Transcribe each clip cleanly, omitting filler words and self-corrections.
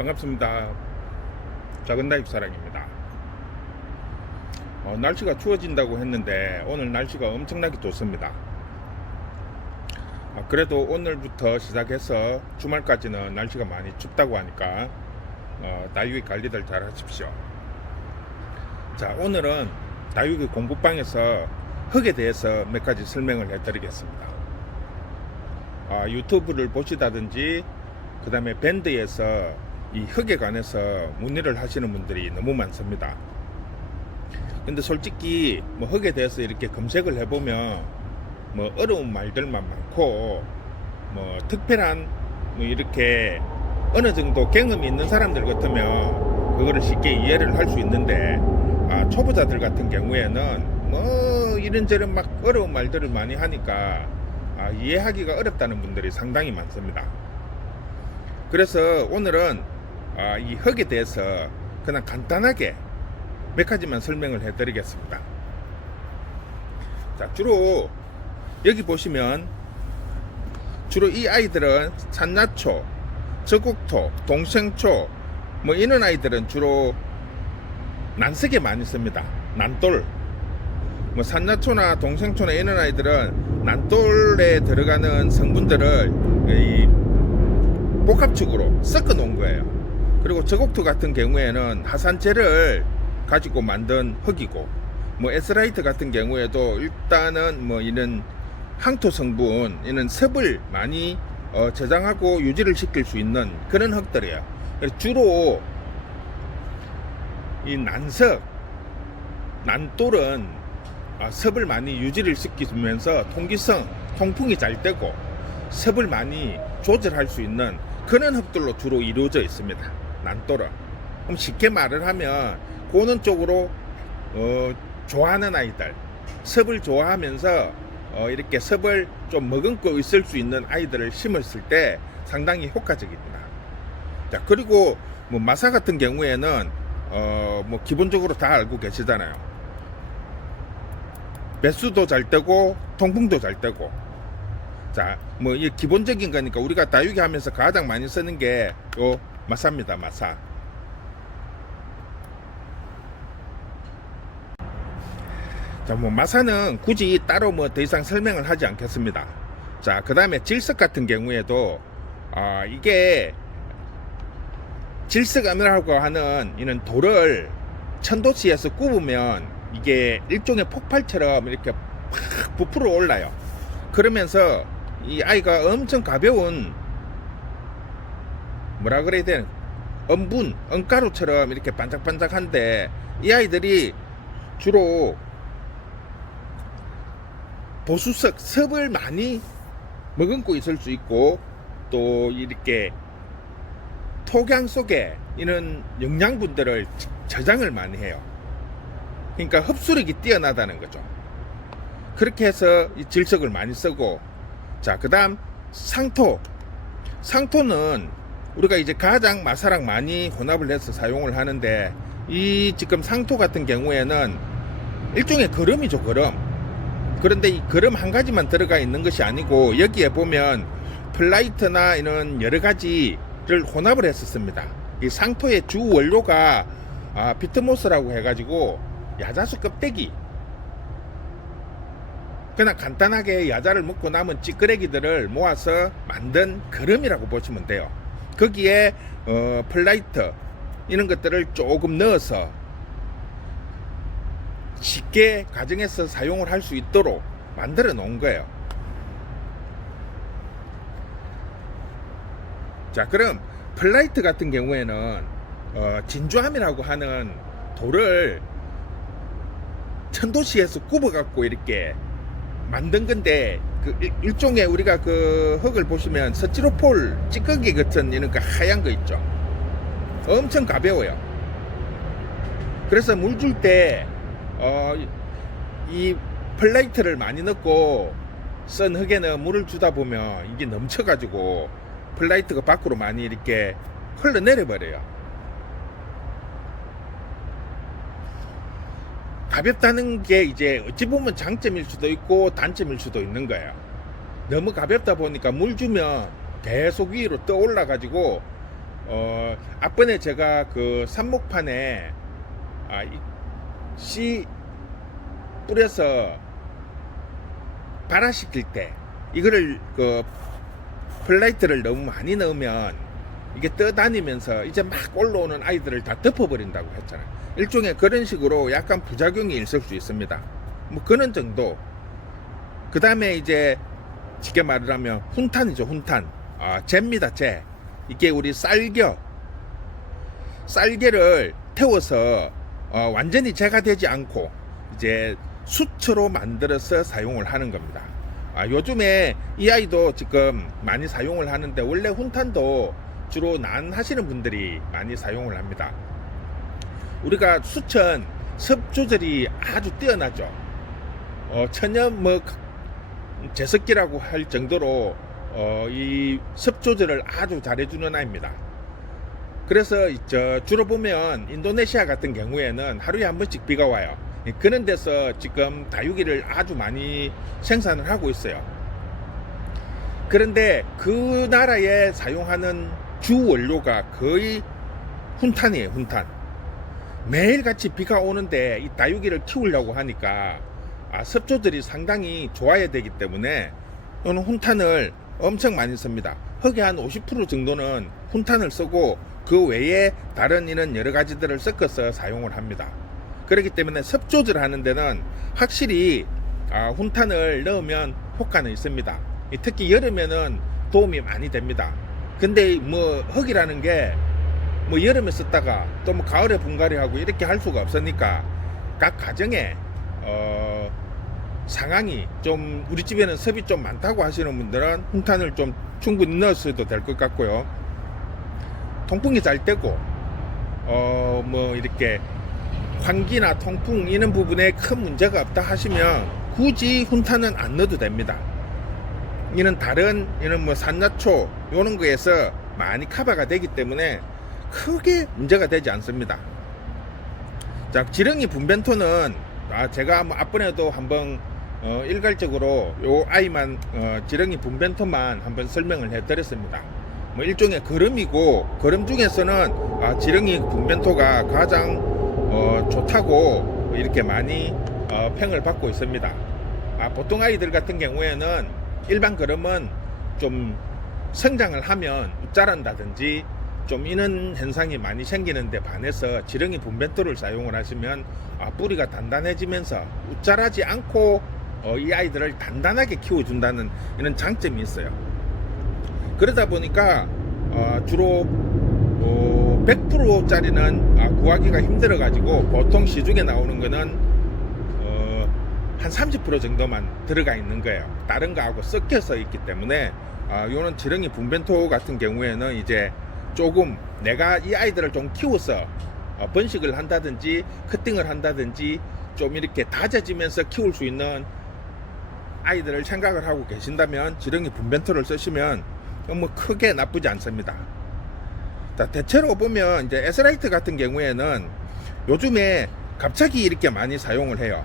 반갑습니다. 작은나입 사랑입니다. 날씨가 추워진다고 했는데 오늘 날씨가 엄청나게 좋습니다. 그래도 오늘부터 시작해서 주말까지는 날씨가 많이 춥다고 하니까 다육이 관리들 잘 하십시오. 자, 오늘은 다육이 공부방에서 흙에 대해서 몇 가지 설명을 해드리겠습니다. 유튜브를 보시다든지 그 다음에 밴드에서 이 흙에 관해서 문의를 하시는 분들이 너무 많습니다. 근데 솔직히 뭐 흙에 대해서 이렇게 검색을 해보면 뭐 어려운 말들만 많고 뭐 특별한 뭐 이렇게 어느 정도 경험이 있는 사람들 같으면 그거를 쉽게 이해를 할 수 있는데 초보자들 같은 경우에는 뭐 이런저런 막 어려운 말들을 많이 하니까 이해하기가 어렵다는 분들이 상당히 많습니다. 그래서 오늘은 이 흙에 대해서 그냥 간단하게 몇 가지만 설명을 해드리겠습니다. 자, 주로 여기 보시면 주로 이 아이들은 산나초, 저곡토, 동생초 뭐 이런 아이들은 주로 난석에 많이 씁니다. 난돌 뭐 산나초나 동생초나 이런 아이들은 난돌에 들어가는 성분들을 이 복합축으로 섞어 놓은 거예요. 그리고 저곡토 같은 경우에는 하산재를 가지고 만든 흙이고 뭐 에스라이트 같은 경우에도 일단은 뭐 이런 항토 성분 이런 섭을 많이 저장하고 유지를 시킬 수 있는 그런 흙들이에요. 주로 이 난석, 난돌은 섭을 많이 유지를 시키면서 통기성, 통풍이 잘 되고 섭을 많이 조절할 수 있는 그런 흙들로 주로 이루어져 있습니다. 난돌은. 그럼 쉽게 말을 하면 고는 쪽으로 좋아하는 아이들, 섭을 좋아하면서 이렇게 섭을 좀 머금고 있을 수 있는 아이들을 심었을 때 상당히 효과적입니다. 자, 그리고 뭐 마사 같은 경우에는 뭐 기본적으로 다 알고 계시잖아요. 배수도 잘 되고 통풍도 잘 되고. 자, 뭐 이 기본적인 거니까 우리가 다육이 하면서 가장 많이 쓰는 게 요 마사입니다. 마사. 자, 뭐 마사는 굳이 따로 뭐 더 이상 설명을 하지 않겠습니다. 자, 그 다음에 질석 같은 경우에도 이게 질석암이라고 하는 이런 돌을 천도시에서 굽으면 이게 일종의 폭발처럼 이렇게 팍 부풀어 올라요. 그러면서 이 아이가 엄청 가벼운 뭐라 그래야 되나 엄분, 엄가루처럼 이렇게 반짝반짝한데 이 아이들이 주로 보수석, 섭을 많이 머금고 있을 수 있고 또 이렇게 토양 속에 이런 영양분들을 저장을 많이 해요. 그러니까 흡수력이 뛰어나다는 거죠. 그렇게 해서 이 질석을 많이 쓰고, 자, 그 다음 상토. 상토는 우리가 이제 가장 마사랑 많이 혼합을 해서 사용을 하는데 이 지금 상토 같은 경우에는 일종의 거름이죠, 거름. 그런데 이 거름 한 가지만 들어가 있는 것이 아니고 여기에 보면 플라이트나 이런 여러 가지를 혼합을 했었습니다. 이 상토의 주 원료가 비트모스라고 해가지고 야자수 껍데기, 그냥 간단하게 야자를 먹고 남은 찌끄레기들을 모아서 만든 거름이라고 보시면 돼요. 거기에 플라이트 이런 것들을 조금 넣어서 쉽게 가정에서 사용을 할 수 있도록 만들어 놓은 거예요. 자, 그럼 플라이트 같은 경우에는 진주암이라고 하는 돌을 천도시에서 굽어 갖고 이렇게 만든 건데 그 일종의 우리가 그 흙을 보시면 스티로폴 찌꺼기 같은 이런 그 하얀 거 있죠. 엄청 가벼워요. 그래서 물 줄 때 이 플레이트를 많이 넣고 쓴 흙에는 물을 주다 보면 이게 넘쳐가지고 플레이트가 밖으로 많이 이렇게 흘러내려 버려요. 가볍다는 게 이제 어찌 보면 장점일 수도 있고 단점일 수도 있는 거예요. 너무 가볍다 보니까 물 주면 계속 위로 떠 올라 가지고 앞번에 제가 그 삽목판에 씨 뿌려서 발화시킬 때 이거를 그 플라이트를 너무 많이 넣으면 이게 떠다니면서 이제 막 올라오는 아이들을 다 덮어버린다고 했잖아요. 일종의 그런 식으로 약간 부작용이 있을 수 있습니다. 뭐 그런 정도. 그 다음에 이제 쉽게 말을 하면 훈탄이죠. 훈탄. 재입니다. 재. 이게 우리 쌀개를 태워서 완전히 재가 되지 않고 이제 수초로 만들어서 사용을 하는 겁니다. 요즘에 이 아이도 지금 많이 사용을 하는데, 원래 훈탄도 주로 난 하시는 분들이 많이 사용을 합니다. 우리가 수천 습 조절이 아주 뛰어나죠. 천연 뭐 제습기라고 할 정도로 이 습 조절을 아주 잘해주는 아이입니다. 그래서 주로 보면 인도네시아 같은 경우에는 하루에 한 번씩 비가 와요. 그런 데서 지금 다육이를 아주 많이 생산을 하고 있어요. 그런데 그 나라에 사용하는 주 원료가 거의 훈탄이에요. 훈탄. 매일같이 비가 오는데 이 다육이를 키우려고 하니까 습 조절이 상당히 좋아야 되기 때문에 또는 훈탄을 엄청 많이 씁니다. 흙의 한 50% 정도는 훈탄을 쓰고 그 외에 다른 이런 여러 가지들을 섞어서 사용을 합니다. 그렇기 때문에 습 조절하는 데는 확실히 훈탄을 넣으면 효과는 있습니다. 특히 여름에는 도움이 많이 됩니다. 근데 뭐 흙이라는 게 뭐 여름에 썼다가 또 뭐 가을에 분갈이 하고 이렇게 할 수가 없으니까 각 가정에 상황이 좀, 우리 집에는 습이 좀 많다고 하시는 분들은 훈탄을 좀 충분히 넣었어도 될 것 같고요. 통풍이 잘 되고 뭐 이렇게 환기나 통풍 이런 부분에 큰 문제가 없다 하시면 굳이 훈탄은 안 넣어도 됩니다. 이는 다른 이런 뭐 산나초 이런 거에서 많이 커버가 되기 때문에 크게 문제가 되지 않습니다. 자, 지렁이 분변토는 제가 뭐 앞번에도 한번 일괄적으로 요 아이만 지렁이 분변토만 한번 설명을 해드렸습니다. 뭐 일종의 거름이고, 거름 중에서는 지렁이 분변토가 가장 좋다고 이렇게 많이 평을 받고 있습니다. 보통 아이들 같은 경우에는 일반 거름은 좀 성장을 하면 자란다든지 좀 이런 현상이 많이 생기는데 반해서 지렁이 분변토를 사용을 하시면 뿌리가 단단해지면서 웃자라지 않고 이 아이들을 단단하게 키워준다는 이런 장점이 있어요. 그러다 보니까 주로 100%짜리는 구하기가 힘들어 가지고 보통 시중에 나오는 거는 한 30% 정도만 들어가 있는 거예요. 다른 거하고 섞여서 있기 때문에 요런 지렁이 분변토 같은 경우에는 이제 조금 내가 이 아이들을 좀 키워서 번식을 한다든지 커팅을 한다든지 좀 이렇게 다져지면서 키울 수 있는 아이들을 생각을 하고 계신다면 지렁이 분변토를 쓰시면 뭐 크게 나쁘지 않습니다. 대체로 보면 이제 에스라이트 같은 경우에는 요즘에 갑자기 이렇게 많이 사용을 해요.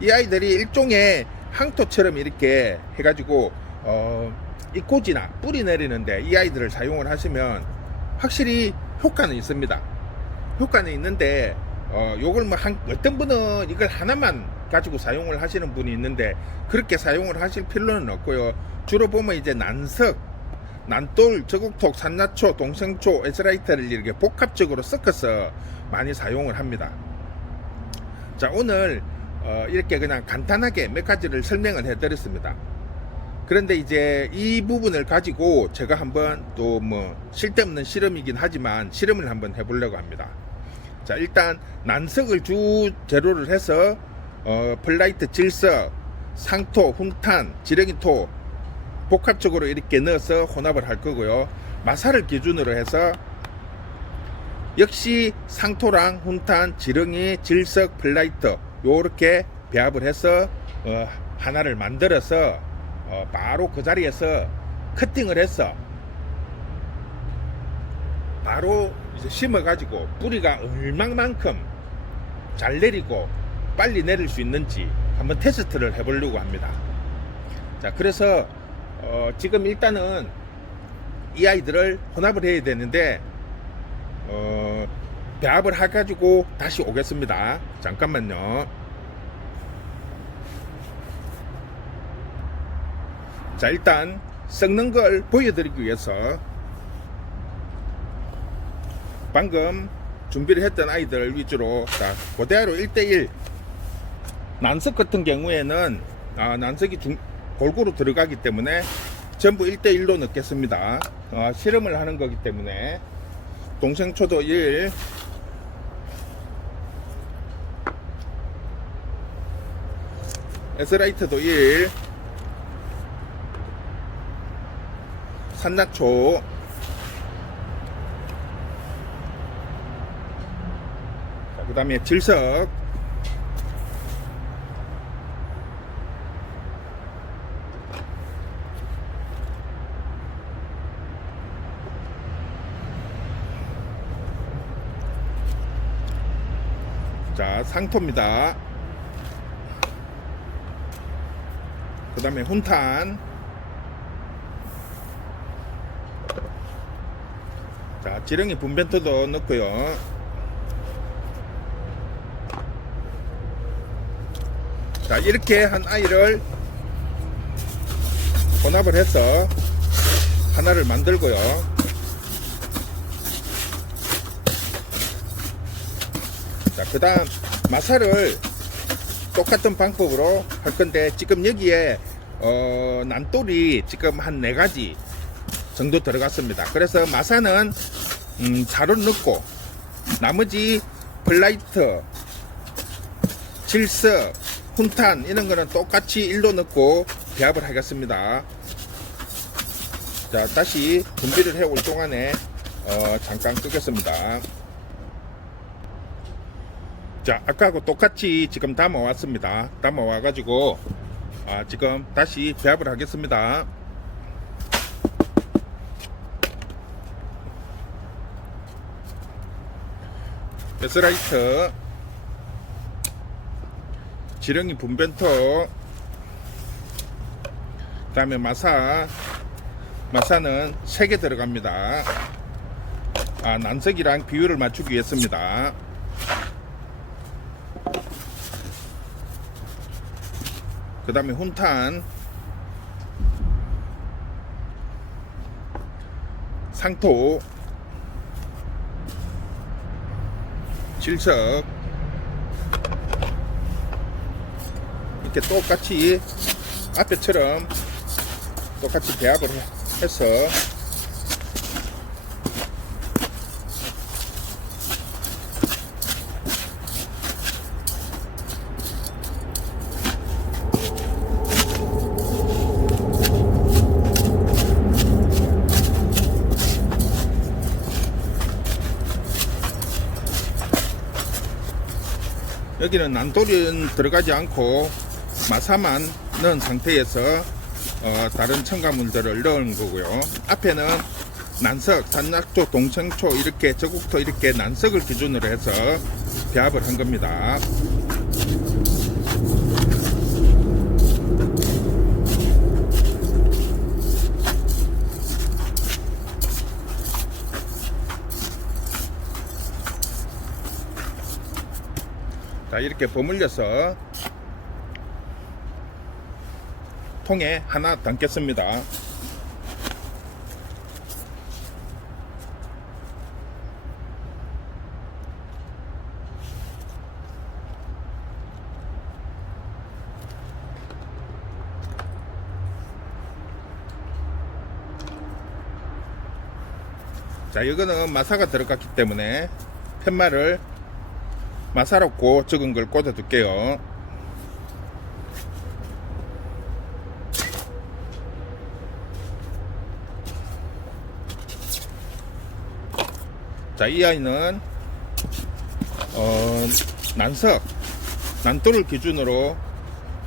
이 아이들이 일종의 항토처럼 이렇게 해가지고 잎꽂이나 뿌리 내리는데 이 아이들을 사용을 하시면 확실히 효과는 있습니다. 효과는 있는데 요걸 뭐 어떤 분은 이걸 하나만 가지고 사용을 하시는 분이 있는데 그렇게 사용을 하실 필요는 없고요. 주로 보면 이제 난석, 난돌, 저국톡, 산나초, 동생초, 에스라이트를 이렇게 복합적으로 섞어서 많이 사용을 합니다. 자, 오늘 이렇게 그냥 간단하게 몇 가지를 설명을 해드렸습니다. 그런데 이제 이 부분을 가지고 제가 한번 또 뭐 쓸데없는 실험이긴 하지만 실험을 한번 해보려고 합니다. 자, 일단 난석을 주 재료를 해서 플라이트, 질석, 상토, 훈탄, 지렁이토 복합적으로 이렇게 넣어서 혼합을 할 거고요. 마사를 기준으로 해서 역시 상토랑 훈탄, 지렁이, 질석, 플라이트 요렇게 배합을 해서 하나를 만들어서 바로 그 자리에서 커팅을 해서 바로 이제 심어 가지고 뿌리가 얼마만큼 잘 내리고 빨리 내릴 수 있는지 한번 테스트를 해보려고 합니다. 자, 그래서 지금 일단은 이 아이들을 혼합을 해야 되는데 배합을 해가지고 다시 오겠습니다. 잠깐만요. 자, 일단 썩는 걸 보여드리기 위해서 방금 준비를 했던 아이들 위주로, 자, 그대로 1대1 난석 같은 경우에는 난석이 골고루 들어가기 때문에 전부 1대1로 넣겠습니다. 실험을 하는 거기 때문에 동생초도 1, 에스라이트도 1, 산낙초, 그 다음에 질석, 자, 상토입니다. 그 다음에 훈탄, 자, 지렁이 분변토도 넣고요. 자, 이렇게 한 아이를 혼합을 해서 하나를 만들고요. 자, 그 다음 마사를 똑같은 방법으로 할 건데, 지금 여기에 난돌이 지금 한 4가지 정도 들어갔습니다. 그래서 마사는 4로 넣고, 나머지 플라이트, 질석, 훈탄 이런 거는 똑같이 1로 넣고 배합을 하겠습니다. 자, 다시 준비를 해올 동안에 잠깐 끄겠습니다. 자, 아까하고 똑같이 지금 담아 왔습니다. 담아 와가지고 지금 다시 배합을 하겠습니다. 에스라이트, 지렁이 분변토, 그 다음에 마사는 3개 들어갑니다. 난석이랑 비율을 맞추기 위해서입니다. 그 다음에 훈탄, 상토, 질석, 이렇게 똑같이 앞에처럼 똑같이 배합을 해서 여기는 난돌은 들어가지 않고 마사만 넣은 상태에서 다른 첨가물들을 넣은 거고요. 앞에는 난석, 산낙초, 동생초 이렇게 저국토 이렇게 난석을 기준으로 해서 배합을 한 겁니다. 자, 이렇게 버물려서 통에 하나 담겠습니다. 자, 이거는 마사가 들어갔기 때문에 팻말을 마사롭고 적은 걸 꽂아 둘게요. 자, 이 아이는 난석, 난돌을 기준으로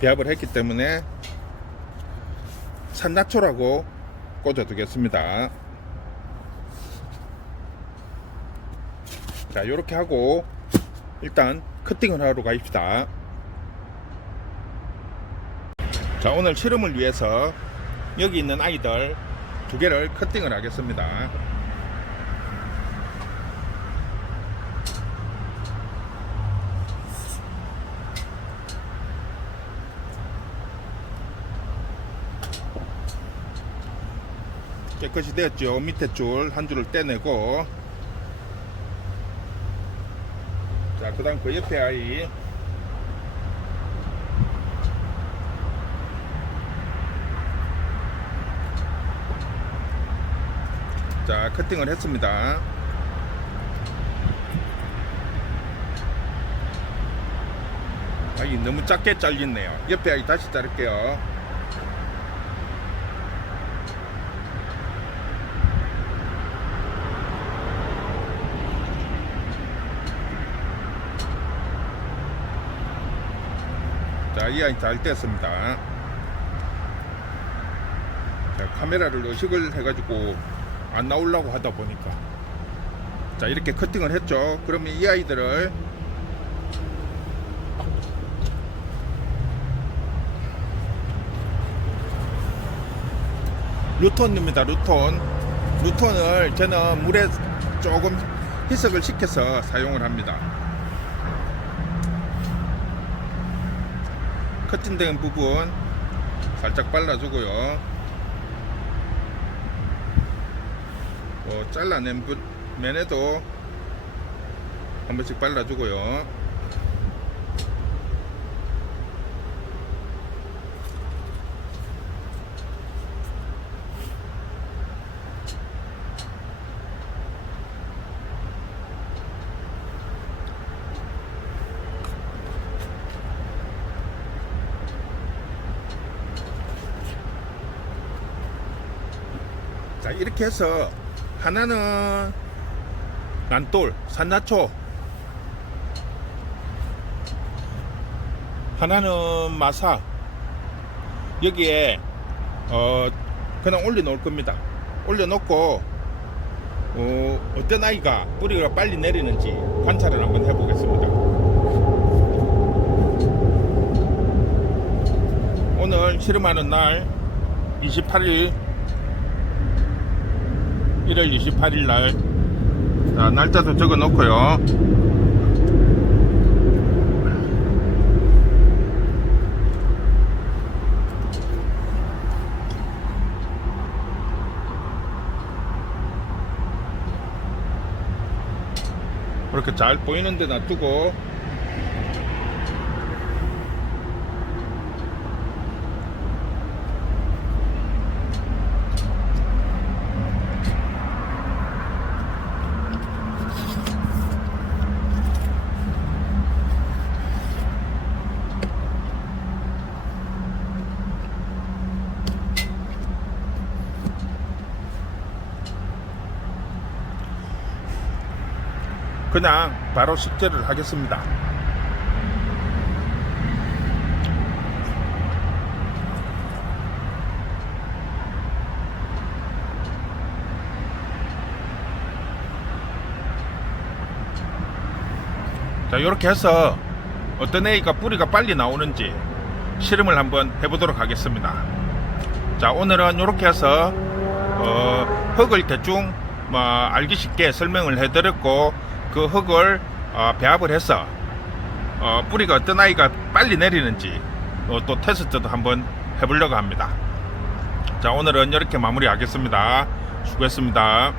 배합을 했기 때문에 산낙초라고 꽂아 두겠습니다. 자, 요렇게 하고 일단 커팅을 하러 가십시다. 자, 오늘 실험을 위해서 여기 있는 아이들 2개를 커팅을 하겠습니다. 컷이 되었죠. 밑에 줄 한 줄을 떼내고, 자, 그 다음 그 옆에 아이, 자, 커팅을 했습니다. 아이 너무 작게 잘렸네요. 옆에 아이 다시 자를게요. 자, 이 아이 잘 뗐습니다. 자, 카메라를 의식을 해가지고 안 나오려고 하다 보니까, 자, 이렇게 커팅을 했죠. 그러면 이 아이들을 루톤입니다. 루톤을 저는 물에 조금 희석을 시켜서 사용을 합니다. 커팅된 부분 살짝 발라주고요. 잘라낸 면에도 한 번씩 발라주고요. 자, 이렇게 해서 하나는 난돌, 산나초, 하나는 마사, 여기에 그냥 올려 놓을 겁니다. 올려 놓고 어떤 아이가 뿌리가 빨리 내리는지 관찰을 한번 해보겠습니다. 오늘 실험하는 날 28일 1월 28일 날, 자, 날짜도 적어 놓고요. 그렇게 잘 보이는 데 놔두고, 그냥 바로 식재를 하겠습니다. 자, 이렇게 해서 어떤 애가 뿌리가 빨리 나오는지 실험을 한번 해보도록 하겠습니다. 자, 오늘은 이렇게 해서 흙을 대충 알기 쉽게 설명을 해드렸고, 그 흙을 배합을 해서 뿌리가 어떤 아이가 빨리 내리는지 또 테스트도 한번 해보려고 합니다. 자, 오늘은 이렇게 마무리하겠습니다. 수고했습니다.